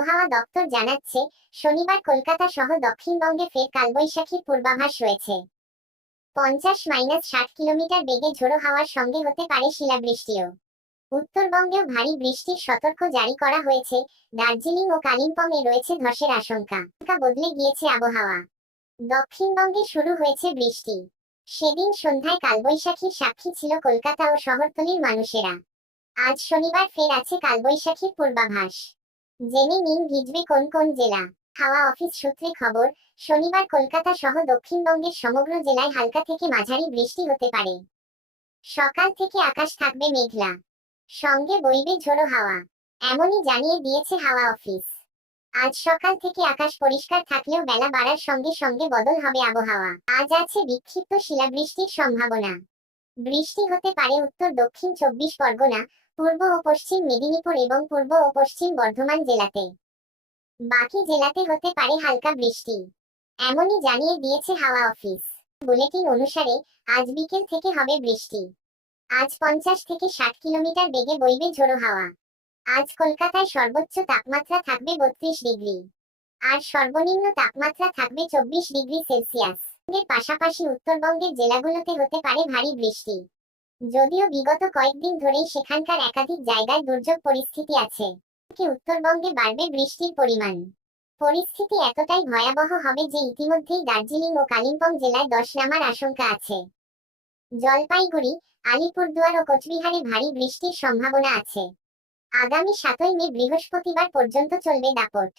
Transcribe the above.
আবহাওয়া দপ্তর জানাচ্ছে, শনিবার কলকাতা সহ দক্ষিণবঙ্গে ফের কালবৈশাখীর পূর্বাভাস রয়েছে। 50-60 কিলোমিটার বেগে ঝোড়ো হাওয়ার সঙ্গে হতে পারে শিলাবৃষ্টিও। উত্তরবঙ্গেও ভারী বৃষ্টির সতর্ক জারি করা হয়েছে। দার্জিলিং ও কালিম্পংয়ে রয়েছে ধসের আশঙ্কা। বদলে গিয়েছে আবহাওয়া। দক্ষিণবঙ্গে শুরু হয়েছে বৃষ্টি। সেদিন সন্ধ্যায় কালবৈশাখীর সাক্ষী ছিল কলকাতা ও শহরতলির মানুষেরা। আজ শনিবার ফের আছে কালবৈশাখীর পূর্বাভাস। জেনে নিন ভিজবে কোন কোন জেলা। হাওয়া অফিস সূত্রে খবর, শনিবার কলকাতা সহ দক্ষিণবঙ্গের সমগ্র জেলায় হালকা থেকে মাঝারি বৃষ্টি হতে পারে। সকাল থেকে আকাশ থাকবে মেঘলা, সঙ্গে বইবে ঝোড়ো হাওয়া, এমনই জানিয়ে দিয়েছে হাওয়া অফিস। আজ সকাল থেকে আকাশ পরিষ্কার থাকলেও বেলা বাড়ার সঙ্গে সঙ্গে বদল হবে আবহাওয়া। আজ আছে বিক্ষিপ্ত শিলাবৃষ্টির সম্ভাবনা। বৃষ্টি হতে পারে উত্তর দক্ষিণ 24 পরগনা, পূর্ব ও পশ্চিম মেদিনীপুর এবং পূর্ব ও পশ্চিম বর্ধমান জেলাতে। বাকি জেলাতে হতে পারে হালকা বৃষ্টি, এমনই জানিয়ে দিয়েছে হাওয়া অফিস। বুলেটিন অনুসারে আজ বিকেল থেকে হবে বৃষ্টি। আজ 50 থেকে 60 কিলোমিটার বেগে বইবে ঝোড়ো হাওয়া। আজ কলকাতায় সর্বোচ্চ তাপমাত্রা থাকবে 32 ডিগ্রি, আর সর্বনিম্ন তাপমাত্রা থাকবে 24 ডিগ্রি সেলসিয়াস। এর পাশাপাশি উত্তরবঙ্গের জেলাগুলোতে হতে পারে ভারী বৃষ্টি, যদিও বিগত কয়েকদিন ধরেই সেখানকার একাধিক জায়গায় দুর্যোগ পরিস্থিতি আছে। উত্তরবঙ্গে বাড়বে বৃষ্টির পরিমাণ। পরিস্থিতি এতটাই ভয়াবহ হবে যে ইতিমধ্যেই দার্জিলিং ও কালিম্পং জেলায় ধস নামার আশঙ্কা আছে। জলপাইগুড়ি, আলিপুরদুয়ার ও কোচবিহারে ভারী বৃষ্টির সম্ভাবনা আছে। আগামী 7 মে বৃহস্পতিবার পর্যন্ত চলবে দাপট।